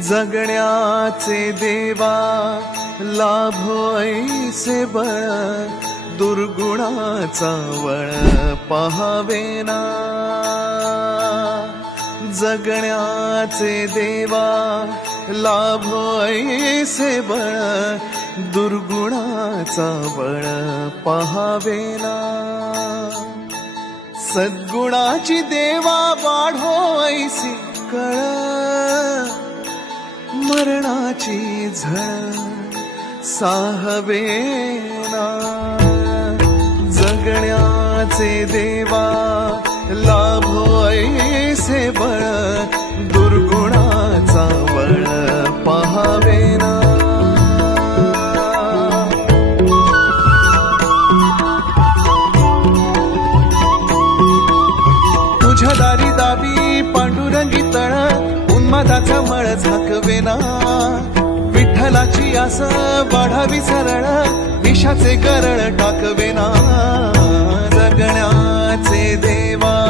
जगण्याचे देवा लाभो ऐसे बळ, दुर्गुणाचा वळ पहावेना. जगण्याचे देवा लाभो ऐसे बळ, दुर्गुणाचा बळ पहावेना. सद्गुणाची देवा वाढो ऐसी कळ, मरणाची झळ साहवेना. जगण्याचे देवा लाभो ऐसे बळ, दुर्गुणाचा बळ पहावेना. तुझ्या दारी दाबी पांडुरंगी तळ, उन्मादाचा मळ झाकवेना. विठ्ठलाची आस वाढावी सरळ, विषाचे गरळ टाकवेना. जगण्याचे देवा